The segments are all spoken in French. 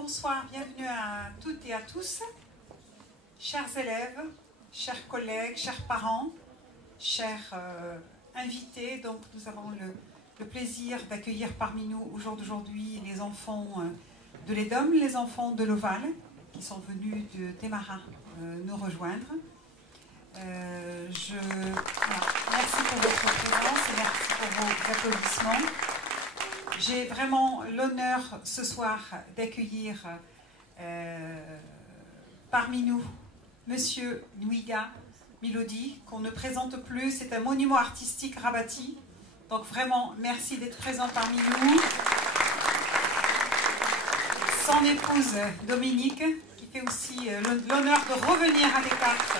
bonsoir, bienvenue à toutes et à tous, chers élèves, chers collègues, chers parents, chers invités. Donc nous avons le plaisir d'accueillir parmi nous au jour d'aujourd'hui les enfants de l'EDOM, les enfants de l'Oval, qui sont venus de Témara nous rejoindre. Merci pour votre présence et merci pour vos applaudissements. J'ai vraiment l'honneur ce soir d'accueillir parmi nous Monsieur Nwiga Milodi, qu'on ne présente plus, c'est un monument artistique Rabati. Donc vraiment, merci d'être présent parmi nous. Son épouse Dominique, qui fait aussi l'honneur de revenir à Descartes.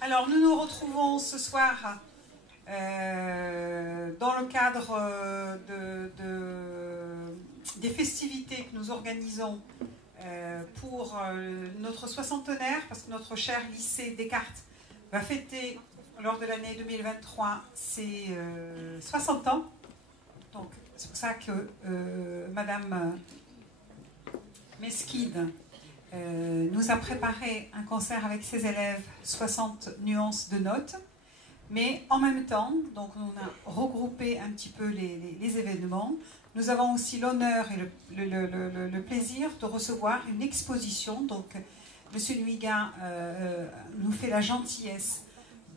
Alors nous nous retrouvons ce soir dans le cadre des festivités que nous organisons pour notre soixantenaire, parce que notre cher lycée Descartes va fêter lors de l'année 2023 ses 60 ans. Donc c'est pour ça que Madame Mesquide nous a préparé un concert avec ses élèves, 60 nuances de notes. Mais en même temps, donc on a regroupé un petit peu les événements. Nous avons aussi l'honneur et le plaisir de recevoir une exposition. Donc, Monsieur Nwiga nous fait la gentillesse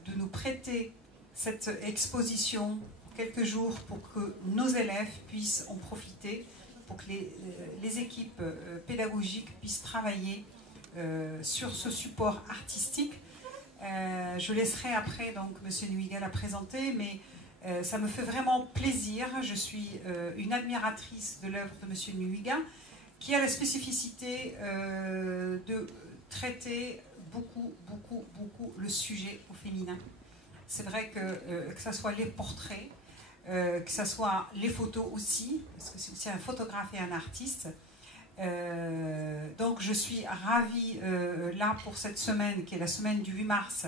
de nous prêter cette exposition pour quelques jours pour que nos élèves puissent en profiter, pour que les équipes pédagogiques puissent travailler sur ce support artistique. Je laisserai après donc Monsieur Nwiga la présenter, mais ça me fait vraiment plaisir. Je suis une admiratrice de l'œuvre de Monsieur Nwiga, qui a la spécificité de traiter beaucoup le sujet au féminin. C'est vrai que ce soit les portraits, que ce soit les photos aussi, parce que c'est aussi un photographe et un artiste. Donc je suis ravie là pour cette semaine qui est la semaine du 8 mars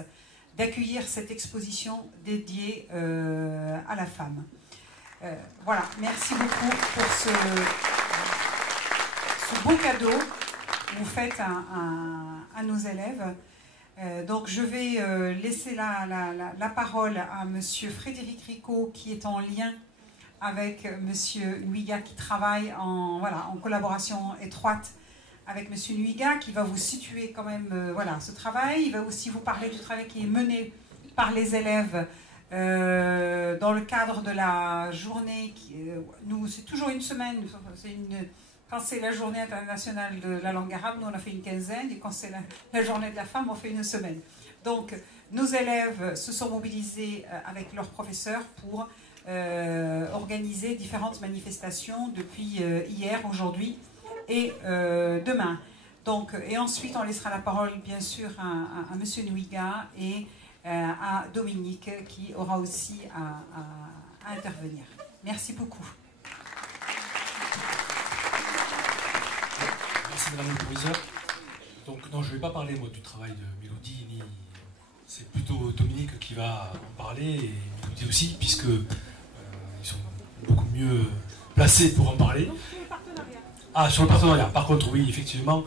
d'accueillir cette exposition dédiée à la femme. Voilà, merci beaucoup pour ce beau cadeau que vous faites à nos élèves. Donc je vais laisser la parole à Monsieur Frédéric Ricot, qui est en lien avec Monsieur Nwiga, qui travaille en collaboration étroite avec Monsieur Nwiga, qui va vous situer quand même ce travail. Il va aussi vous parler du travail qui est mené par les élèves dans le cadre de la journée. Nous, c'est toujours une semaine. Quand c'est la journée internationale de la langue arabe, nous on a fait une quinzaine, et quand c'est la journée de la femme, on fait une semaine. Donc nos élèves se sont mobilisés avec leurs professeurs pour organiser différentes manifestations depuis hier, aujourd'hui et demain. Donc, et ensuite, on laissera la parole, bien sûr, à Monsieur Nwiga et à Dominique, qui aura aussi à intervenir. Merci beaucoup. Merci Madame le Proviseur. Donc, non, je ne vais pas parler, moi, du travail de Mélodie, ni... c'est plutôt Dominique qui va en parler, et Mélodie aussi, puisque ils sont beaucoup mieux placés pour en parler. Donc sur le partenariat. Ah, sur le partenariat. Par contre, oui, effectivement,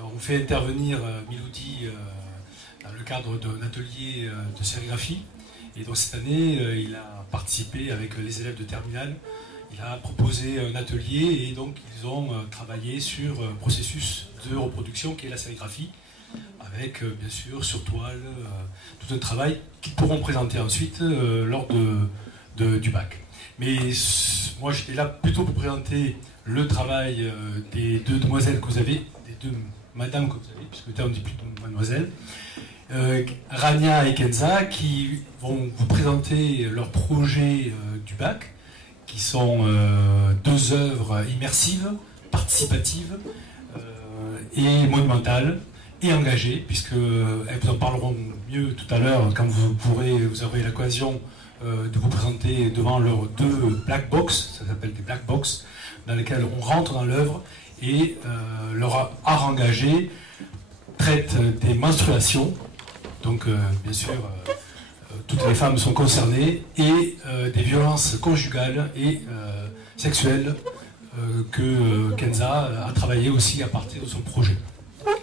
on fait intervenir Milodi dans le cadre d'un atelier de sérigraphie. Et donc cette année, il a participé avec les élèves de terminale. Il a proposé un atelier et donc ils ont travaillé sur un processus de reproduction qui est la sérigraphie, avec bien sûr sur toile, tout un travail qu'ils pourront présenter ensuite lors du bac. Mais moi j'étais là plutôt pour présenter le travail des deux demoiselles que vous avez, des deux madames que vous avez, puisque le terme dit plutôt mademoiselle, Rania et Kenza, qui vont vous présenter leur projet du bac, qui sont deux œuvres immersives, participatives et monumentales et engagées, puisqu'elles vous en parleront mieux tout à l'heure quand vous aurez l'occasion de vous présenter devant leurs deux black box, ça s'appelle des black box, dans lesquelles on rentre dans l'œuvre et leur art engagé traite des menstruations, donc bien sûr toutes les femmes sont concernées, et des violences conjugales et sexuelles que Kenza a travaillé aussi à partir de son projet.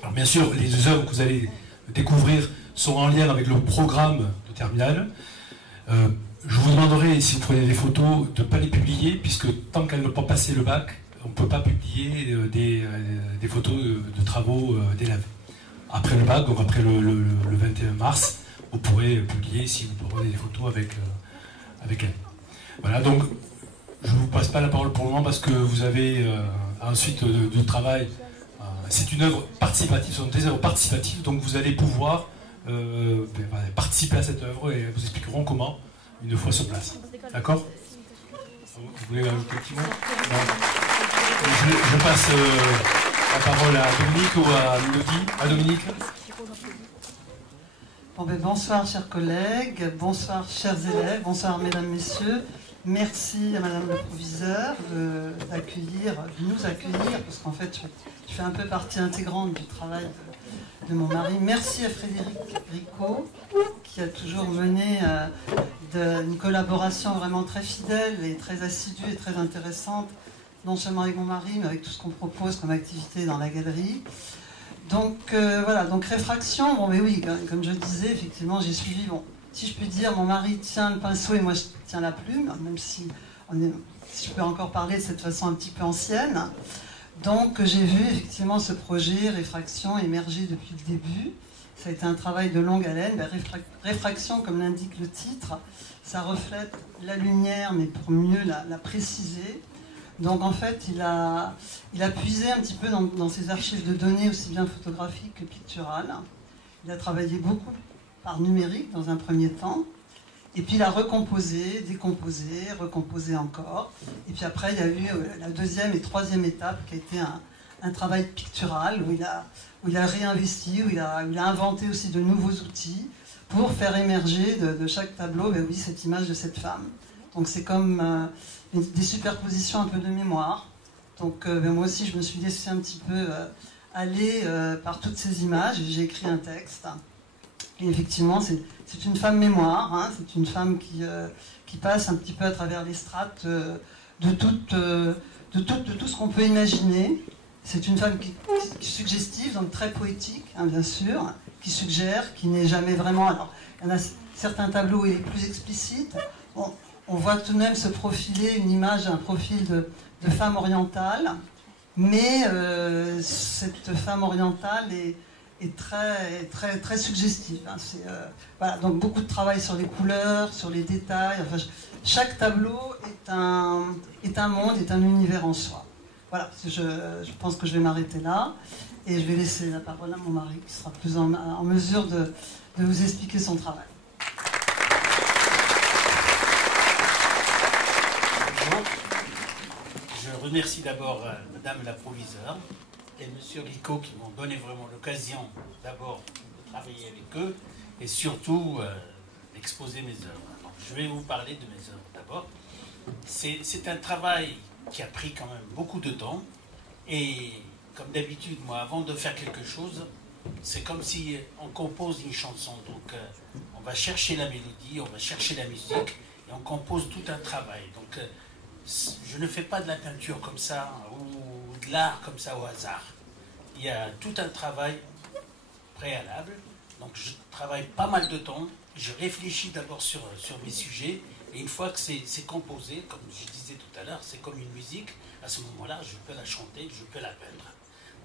Alors bien sûr, les œuvres que vous allez découvrir sont en lien avec le programme de Terminal. Je vous demanderai, si vous prenez des photos, de ne pas les publier, puisque tant qu'elles n'ont pas passé le bac, on ne peut pas publier des photos de travaux d'élèves. Après le bac, donc après le 21 mars, vous pourrez publier si vous prenez des photos avec elles. Voilà, donc je ne vous passe pas la parole pour le moment parce que vous avez ensuite de travail. C'est une œuvre participative, ce sont des œuvres participatives, donc vous allez pouvoir participer à cette œuvre et vous expliqueront comment une fois sur place. D'accord? Vous voulez ajouter un petit mot? Je passe la parole à Dominique ou à Mélodie. À Dominique. Bon, bonsoir chers collègues, bonsoir chers élèves, bonsoir mesdames, messieurs. Merci à madame le proviseur de nous accueillir, parce qu'en fait je fais un peu partie intégrante du travail de mon mari. Merci à Frédéric Ricot, qui a toujours mené une collaboration vraiment très fidèle et très assidue et très intéressante, non seulement avec mon mari, mais avec tout ce qu'on propose comme activité dans la galerie. Donc voilà, donc réfraction, bon mais oui, comme je disais, effectivement j'ai suivi, bon, si je puis dire, mon mari tient le pinceau et moi je tiens la plume, même si je peux encore parler de cette façon un petit peu ancienne. Donc j'ai vu effectivement ce projet Réfraction émerger depuis le début. Ça a été un travail de longue haleine. Réfraction, comme l'indique le titre, ça reflète la lumière, mais pour mieux la préciser. Donc en fait, il a puisé un petit peu dans ses archives de données, aussi bien photographiques que picturales. Il a travaillé beaucoup par numérique dans un premier temps. Et puis il a recomposé, décomposé, recomposé encore. Et puis après, il y a eu la deuxième et troisième étape qui a été un travail pictural où il a réinvesti, où il a inventé aussi de nouveaux outils pour faire émerger de chaque tableau, ben oui, cette image de cette femme. Donc c'est comme des superpositions un peu de mémoire. Donc moi aussi, je me suis laissée un petit peu aller par toutes ces images et j'ai écrit un texte. Et effectivement, c'est une femme mémoire, hein, c'est une femme qui passe un petit peu à travers les strates de tout ce qu'on peut imaginer. C'est une femme qui suggestive, donc très poétique, hein, bien sûr, qui suggère, qui n'est jamais vraiment... Alors, il y en a certains tableaux où il est plus explicite. Bon, on voit tout de même se profiler une image, un profil de femme orientale, mais cette femme orientale est très suggestive. Hein. Voilà, donc beaucoup de travail sur les couleurs, sur les détails. Enfin, chaque tableau est un monde, est un univers en soi. Voilà, je pense que je vais m'arrêter là et je vais laisser la parole à mon mari qui sera plus en mesure de vous expliquer son travail. Bonjour. Je remercie d'abord Madame la proviseure et Monsieur Ricot qui m'ont donné vraiment l'occasion d'abord de travailler avec eux et surtout d'exposer mes œuvres. Donc, je vais vous parler de mes œuvres d'abord. C'est un travail qui a pris quand même beaucoup de temps et comme d'habitude, moi, avant de faire quelque chose, c'est comme si on compose une chanson. Donc on va chercher la mélodie, on va chercher la musique et on compose tout un travail. Donc je ne fais pas de la peinture comme ça ou de l'art comme ça au hasard. Il y a tout un travail préalable. Donc je travaille pas mal de temps. Je réfléchis d'abord sur mes sujets. Et une fois que c'est composé, comme je disais tout à l'heure, c'est comme une musique. À ce moment-là, je peux la chanter, je peux la peindre.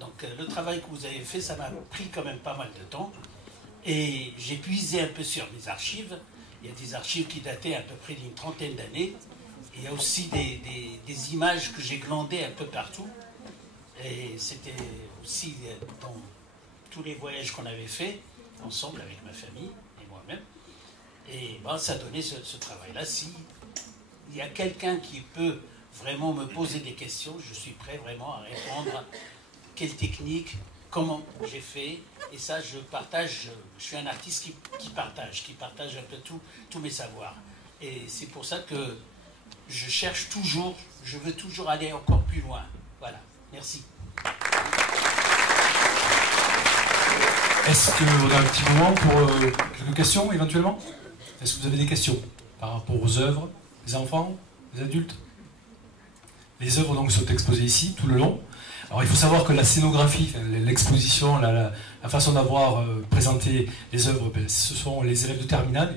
Donc le travail que vous avez fait, ça m'a pris quand même pas mal de temps. Et j'ai puisé un peu sur mes archives. Il y a des archives qui dataient à peu près d'une trentaine d'années. Il y a aussi des images que j'ai glandées un peu partout. Et c'était aussi dans tous les voyages qu'on avait fait ensemble avec ma famille et moi-même. Et ben, ça donnait ce travail-là. Si il y a quelqu'un qui peut vraiment me poser des questions, je suis prêt vraiment à répondre. Quelle technique, comment j'ai fait. Et ça, je partage. Je suis un artiste qui partage un peu tous mes savoirs. Et c'est pour ça que je cherche toujours, je veux toujours aller encore plus loin. Voilà, merci. Est-ce qu'on a un petit moment pour quelques questions éventuellement? Est-ce que vous avez des questions par rapport aux œuvres, les enfants, les adultes? Les œuvres donc, sont exposées ici, tout le long. Alors il faut savoir que la scénographie, l'exposition, la façon d'avoir présenté les œuvres, ce sont les élèves de terminale.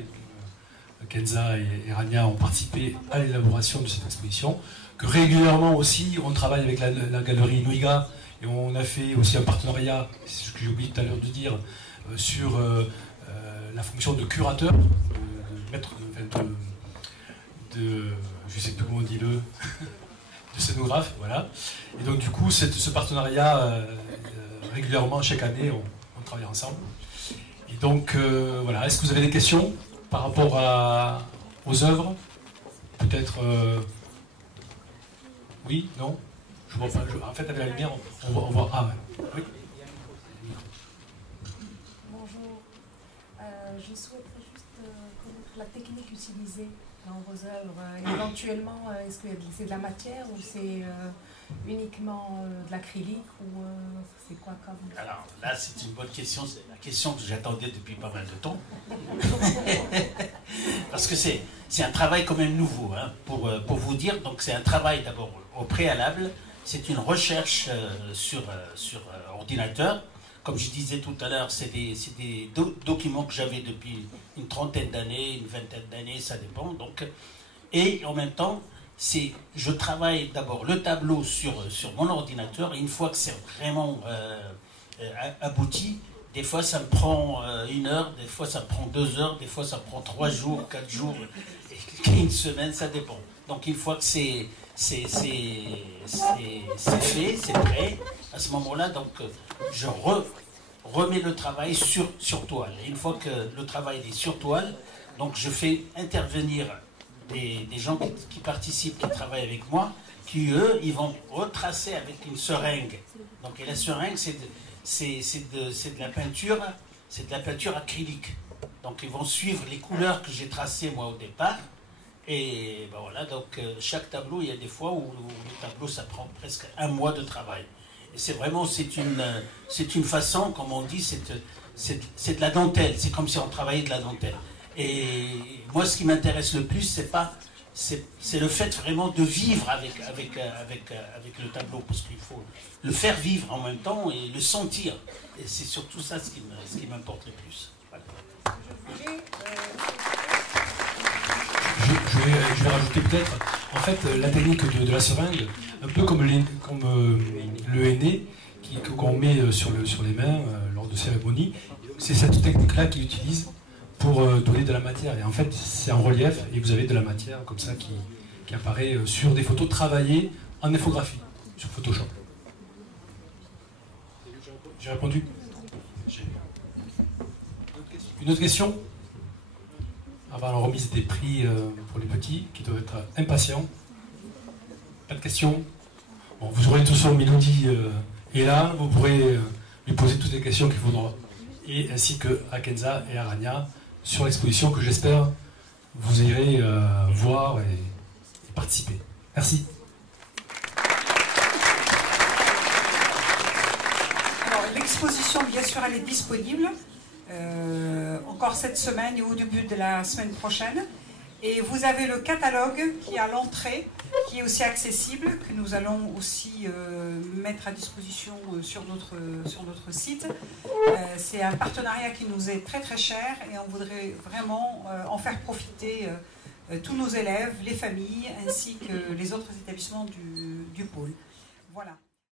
Kenza et Rania ont participé à l'élaboration de cette exposition. Que régulièrement aussi, on travaille avec la galerie Nouiga et on a fait aussi un partenariat, c'est ce que j'ai oublié tout à l'heure de dire, sur la fonction de curateur, je sais plus comment on dit de scénographe, voilà. Et donc du coup, ce partenariat, régulièrement, chaque année, on travaille ensemble. Et donc, voilà, est-ce que vous avez des questions par rapport aux œuvres? Peut-être... Oui, non? Je vois pas. En fait, avec la lumière, on voit... Ah ouais. Oui. Bonjour. Je souhaiterais juste connaître la technique utilisée dans vos œuvres. Éventuellement, est-ce que c'est de la matière ou c'est uniquement de l'acrylique ou c'est quoi comme... Alors là, c'est une bonne question. C'est la question que j'attendais depuis pas mal de temps. Parce que c'est un travail quand même nouveau, hein, pour vous dire. Donc c'est un travail d'abord au préalable. C'est une recherche sur ordinateur. Comme je disais tout à l'heure, c'est des documents que j'avais depuis une trentaine d'années, une vingtaine d'années, ça dépend. Donc, et en même temps, je travaille d'abord le tableau sur mon ordinateur. Et une fois que c'est vraiment abouti, des fois ça me prend 1 heure, des fois ça me prend 2 heures, des fois ça me prend 3 jours, 4 jours, 1 semaine, ça dépend. Donc une fois que c'est fait, c'est prêt, à ce moment-là, donc je remets le travail sur toile. Et une fois que le travail est sur toile, donc je fais intervenir des gens qui participent, qui travaillent avec moi, qui eux, ils vont retracer avec une seringue. Donc et la seringue, c'est de la peinture acrylique. Donc ils vont suivre les couleurs que j'ai tracées moi au départ. Et ben voilà, donc chaque tableau, il y a des fois où le tableau, ça prend presque 1 mois de travail. Et c'est vraiment, c'est une façon, comme on dit, c'est de la dentelle. C'est comme si on travaillait de la dentelle. Et moi, ce qui m'intéresse le plus, c'est le fait vraiment de vivre avec le tableau, parce qu'il faut le faire vivre en même temps et le sentir. Et c'est surtout ça ce qui m'importe le plus. Voilà. Je vais rajouter peut-être, en fait, la technique de la seringue, un peu comme le henné qu'on met sur les mains lors de cérémonies, c'est cette technique-là qu'ils utilisent pour donner de la matière. Et en fait, c'est en relief et vous avez de la matière comme ça qui apparaît sur des photos travaillées en infographie, sur Photoshop. J'ai répondu? Une autre question? Avant la remise des prix pour les petits qui doivent être impatients. Pas de questions? Bon, vous aurez tout ça, Mélodie est là, vous pourrez lui poser toutes les questions qu'il faudra. Et ainsi que à Kenza et à Rania sur l'exposition que j'espère vous irez voir et participer. Merci. Alors, l'exposition, bien sûr, elle est disponible. Encore cette semaine et au début de la semaine prochaine. Et vous avez le catalogue qui est à l'entrée, qui est aussi accessible, que nous allons aussi mettre à disposition sur notre site. C'est un partenariat qui nous est très très cher et on voudrait vraiment en faire profiter tous nos élèves, les familles, ainsi que les autres établissements du pôle. Voilà.